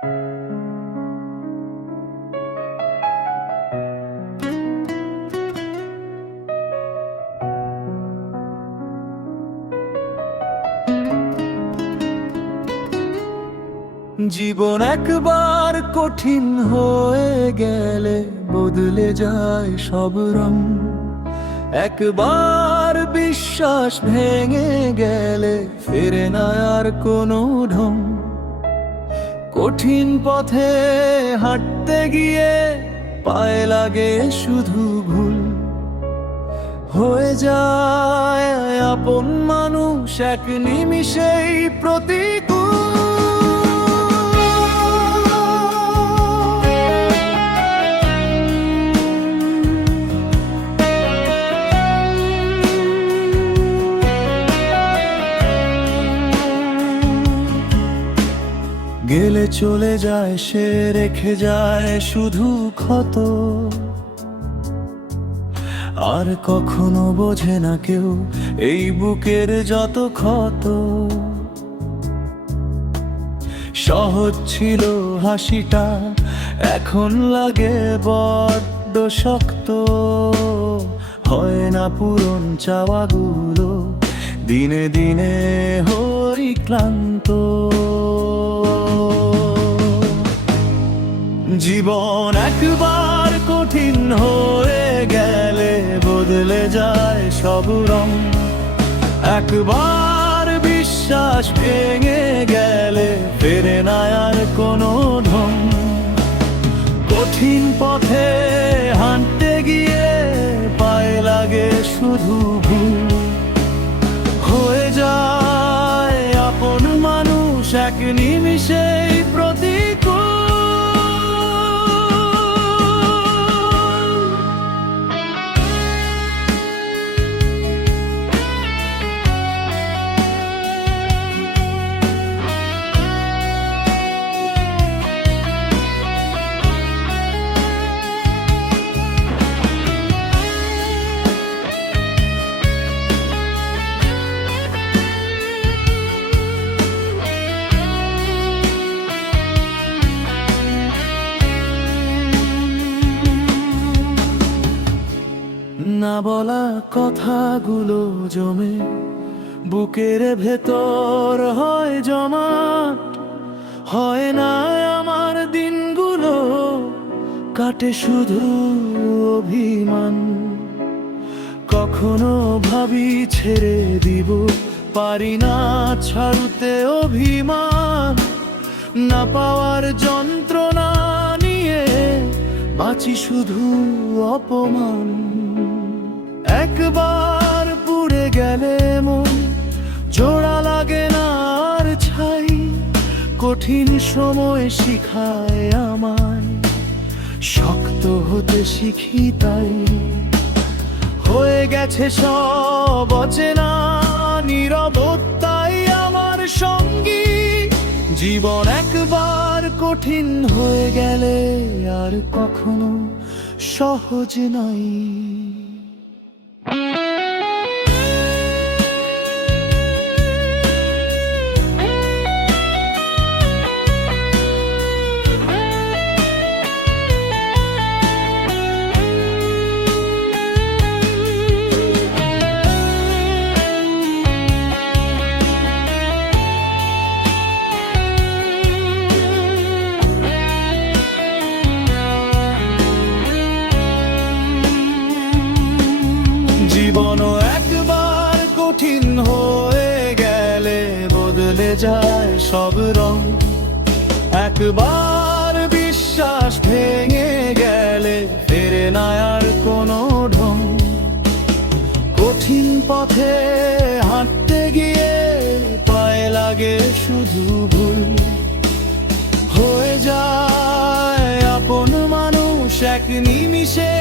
জীবন একবার কঠিন হয়ে গেলে বদলে যায় সব রং। একবার বিশ্বাস ভেঙে গেলে ফেরে না আর কোনো ঢং। কঠিন পথে হাঁটতে গিয়ে পায়ে লাগে শুধু ভুল। হয়ে যায় আপন মানুষ এক নিমিষেই প্রতিকূল। গেলে চলে যায় সে, রেখে যায় শুধু ক্ষত। আর কখনো বোঝে না কেউ এই বুকের যত ক্ষত। সহজ ছিল হাসিটা, এখন লাগে বড্ড শক্ত। হয় না পূরণ চাওয়াগুলো, দিনে দিনে হই ক্লান্ত। জীবন একবার কঠিন হয়ে গেলে বদলে যায় সব রং। একবার বিশ্বাস ভেঙে গেলে ফেরে না আর কোনো ঢং। কঠিন পথে হাঁটতে গিয়ে পায়ে লাগে শুধু ভুল। হয়ে যায় আপন মানুষ এক নিমিষেই প্রতিকূল। না বলা কথাগুলো জমে বুকের ভেতর হয় জমাট। হয় না আমার দিনগুলো কাটে শুধু অভিমান। কখনো ভাবি ছেড়ে দিব, পারি না ছাড়তে অভিমান। না পাওয়ার যন্ত্রণা নিয়ে বাঁচি শুধু অপমান। একবার পুড়ে গেলে মন জোড়া লাগে না আর ছাই। কঠিন সময় শিখায় আমায় শক্ত হতে শিখি তাই। হয়ে গেছে সব অচেনা, নীরবতাই আমার সঙ্গী। জীবন একবার কঠিন হয়ে গেলে আর কখনো সহজ নাই। জীবনও একবার কঠিন হয়ে গেলে বদলে যায় সব রং। একবার বিশ্বাস ভেঙে গেলে ফেরে না আর কোনো ঢং। কঠিন পথে হাঁটতে গিয়ে পায়ে লাগে শুধু ভুল। হয়ে যায় আপন মানুষ এক নিমিষে